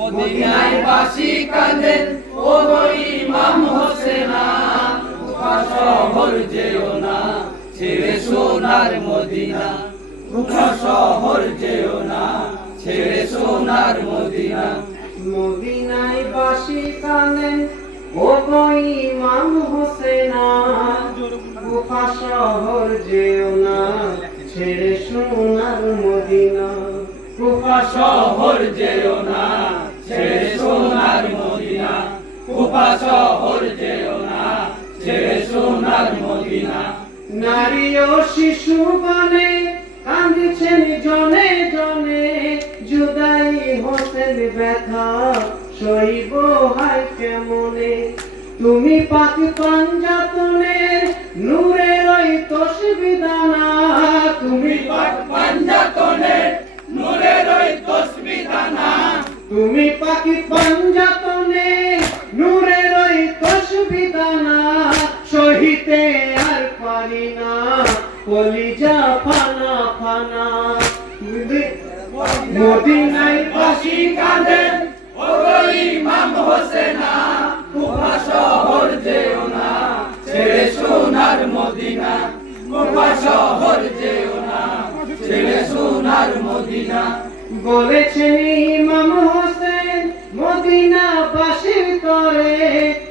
মদিনায় বাসি কাঁদেন ও গো ইমাম হোসেনা, কুফা শহর যেও না ছেড়ে সোনার মদিনা, কুফা শহর যেও না ছেড়ে সোনার মদিনা। মদিনায় বাসি কাঁদেন ও গো ইমাম হোসেনা, কুফা শহর যেও না ছেড়ে সোনার মদিনা, কুফা শহর যেও না ছেড়ে সোনার মদিনা, কুফা শহর যেও না ছেড়ে সোনার মদিনা। নারী ও শিশুগণে কাঁদছেন জনে জনে, জুদাই হোসেন ব্যথা সইব হায় কেমনে। তুমি পাক পাঞ্জাতনে নূরের ওই তসবিহ দানা, তুমি পাক পাঞ্জাতনে নূরের ওই তসবিহ দানা, তুমি পাক পাঞ্জাতনে নূরের ওই তসবিহ দানা, সহিতে আর পারি না কলিজা ফানা ফানা। মদিনায় বাসি কাঁদেন ও গো ইমাম হোসেনা, কুফা শহর যেও না ছেড়ে সোনার মদিনা, কুফা শহর যেও না ছেড়ে সোনার মদিনা। বলেছেন ইমাম হোসেন মদিনা বাসীর তরে,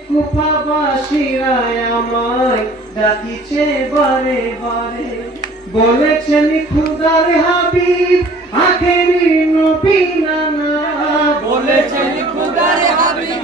কুফাবাসীরা আমায় ডাকিছে বারে বারে। বলেছেন খুদার হাবিব আখেরি নবী নানা, বলেছেন খুদার হাবিব